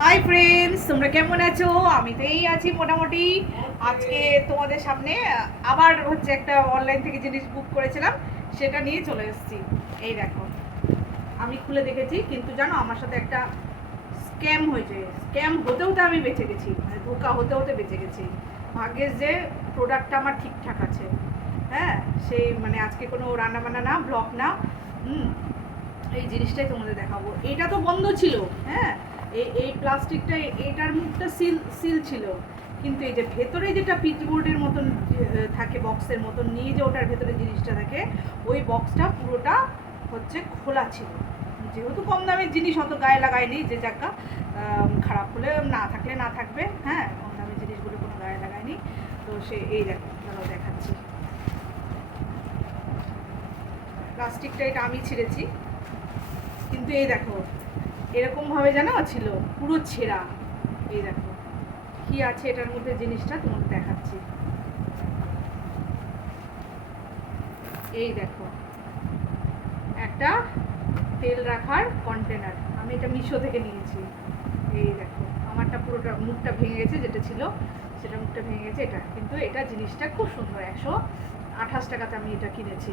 Hi friends তোমরা কেমন আছো? আমি তো এই আছি মোটামুটি। আজকে তোমাদের সামনে আবার হচ্ছে একটা অনলাইন থেকে জিনিস বুক করেছিলাম, সেটা নিয়ে চলে এসেছি। এই দেখো, আমি খুলে দেখেছি, কিন্তু জানো, আমার সাথে একটা স্ক্যাম হয়েছে। স্ক্যাম হতে হতে আমি বেঁচে গেছি মানে ধোকা হতে হতে বেঁচে গেছি। ভাগ্যের যে প্রোডাক্টটা আমার ঠিকঠাক আছে। হ্যাঁ সেই মানে আজকে কোনো রান্না বান্না না ব্লগ না। এই জিনিসটাই তোমাদের দেখাবো। এটা তো বন্ধ ছিল হ্যাঁ। এই এই প্লাস্টিকটা, এটার মুখটা সিল সিল ছিল। কিন্তু এই যে ভেতরে যেটা পিচবোর্ডের মতন থাকে, বক্সের মতন, নিয়ে যে ওটার ভেতরে জিনিসটা থাকে, ওই বক্সটা পুরোটা হচ্ছে খোলা ছিল। যেহেতু কম দামের জিনিস, অত গায়ে লাগায়নি যে জায়গা খারাপ হলে না থাকলে না থাকবে হ্যাঁ কম দামের জিনিসগুলো কোনো গায়ে লাগায়নি তো সে, এই দেখো দেখাচ্ছি। প্লাস্টিকটা এটা আমি ছিঁড়েছি। কিন্তু এই দেখো এরকম ভাবে জানো ছিল, পুরো ছেঁড়া। এই দেখো, কি আছে এটার মধ্যে জিনিসটা তোমাকে দেখাচ্ছি। এই দেখো, একটা তেল রাখার কন্টেনার আমি এটা মিশো থেকে নিয়েছি। এই দেখো, আমারটা পুরোটা মুখটা ভেঙে গেছে, যেটা ছিল, সেটা মুখটা ভেঙে গেছে, এটা। কিন্তু এটা জিনিসটা খুব সুন্দর, একশো আঠাশ টাকাতে আমি এটা কিনেছি।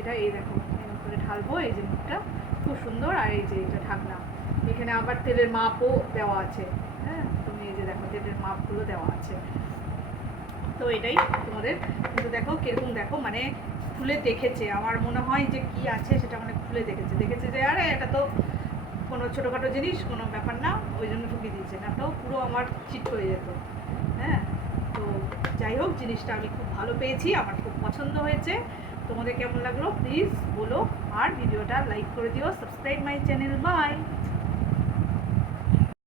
এটা এই দেখো, এরকম করে ঢালবো, এই যে মুখটা খুব সুন্দর, আর এই যে এটা ঢাকনা। এখানে আবার তেলের মাপও দেওয়া আছে। হ্যাঁ তুমি এই যে দেখো, তেলের মাপগুলো দেওয়া আছে। তো এটাই তোমাদের। কিন্তু দেখো, কীরকম দেখো মানে খুলে দেখেছে। আমার মনে হয় যে কি আছে সেটা মানে খুলে দেখেছে। দেখেছে যে, আরে এটা তো কোনো ছোটোখাটো জিনিস, কোনো ব্যাপার না, ওই জন্য ঢুকিয়ে দিয়েছে। না তো, পুরো আমার চিট হয়ে যেত। হ্যাঁ তো যাই হোক, জিনিসটা আমি খুব ভালো পেয়েছি, আমার খুব পছন্দ হয়েছে। তোমাদের কেমন লাগল? প্লিজ বলো। আর ভিডিওটা লাইক করে দিও। Subscribe my channel. বাই!